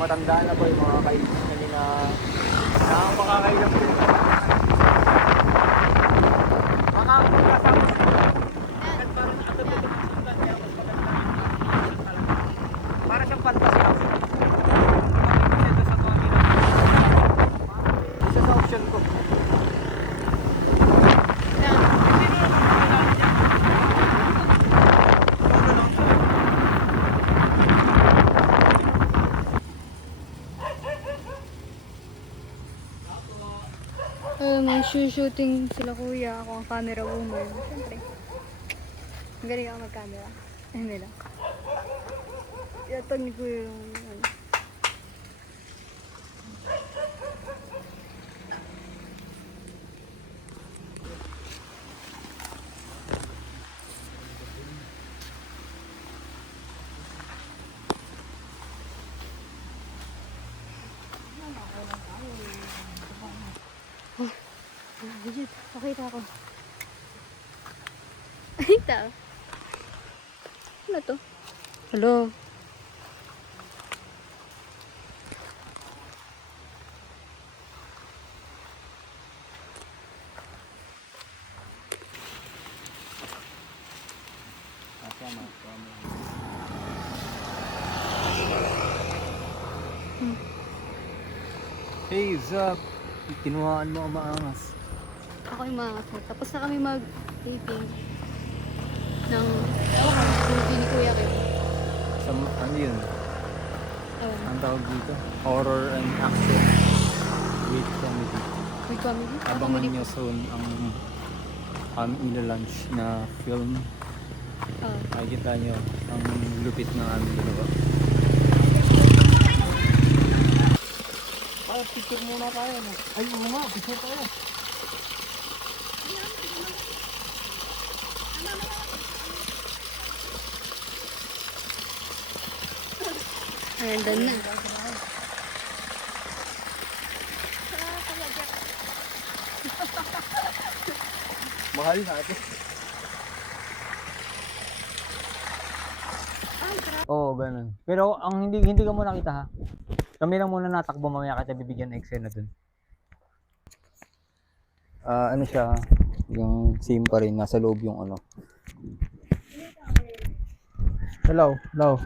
matanda na po yung mga kaibigan namin na nakakakailang po. Makakapagkasama sa parang nakatutulog sa sundan kaya mas maganda. Para siyang fantasy house. Isa sa option ko. May shooting sila kuya, ako ang camera woman. Siyempre, magaling ako mag-camera. Ayun nila. Yatag ni kuya yung ano. Legit, pakita ako. Ay, tao. Ano to? Hello? Hey, Zap! Kinuhaan mo ang maangas. Ako yung mga kasi. Tapos na kami mag-taping ng, ewan ko, movie ni Kuya Kim. Sa, ano yun? Ewan. Ang tawag dito? Horror and action with comedy. With comedy? Abangan nyo soon ang ina-launch na film. Oh. Makikita nyo ang lupit ng aming ginawa. Picture muna tayo. Ay, oo nga, picture tayo. Ayan, done na. Mahal na ito. Oo, ganun. Pero ang hindi ka muna kita ha. Kami lang muna natakbo, mamaya kita bibigyan eksena dun. Ano siya, yung same pa rin, nasa loob yung ano. Hello, hello.